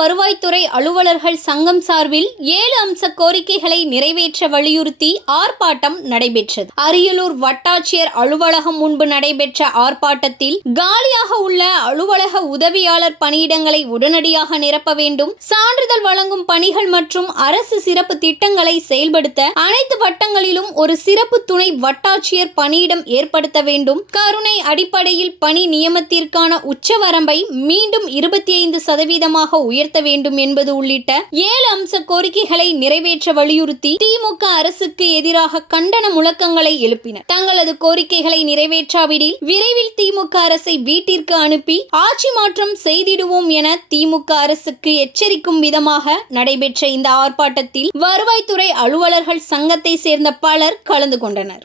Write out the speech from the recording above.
வருவாய்த்துறை அலுவலர்கள் சங்கம் சார்பில் 7 அம்ச கோரிக்கைகளை நிறைவேற்ற வலியுறுத்தி ஆர்ப்பாட்டம் நடைபெற்றது. அரியலூர் வட்டாட்சியர் அலுவலகம் முன்பு நடைபெற்ற ஆர்ப்பாட்டத்தில் காலியாக உள்ள அலுவலக உதவியாளர் பணியிடங்களை உடனடியாக நிரப்ப வேண்டும், சான்றிதழ் வழங்கும் பணிகள் மற்றும் அரசு சிறப்பு திட்டங்களை செயல்படுத்த அனைத்து வட்டங்களிலும் ஒரு சிறப்பு துணை வட்டாட்சியர் பணியிடம் ஏற்படுத்த வேண்டும், கருணை அடிப்படையில் பணி நியமனத்திற்கான உச்சவரம்பை மீண்டும் 25% உயர்த்த வேண்டும் என்பது உள்ளிட்ட 7 அம்ச கோரிக்கைகளை நிறைவேற்ற வலியுறுத்தி திமுக அரசுக்கு எதிராக கண்டன முழக்கங்களை எழுப்பினர். தங்களது கோரிக்கைகளை நிறைவேற்றாவிடில் விரைவில் திமுக அரசை வீட்டிற்கு அனுப்பி ஆட்சி மாற்றம் செய்திடுவோம் என திமுக அரசுக்கு எச்சரிக்கும் விதமாக நடைபெற்ற இந்த ஆர்ப்பாட்டத்தில் வருவாய்த்துறை அலுவலர்கள் சங்கத்தை சேர்ந்த பலர் கலந்து கொண்டனர்.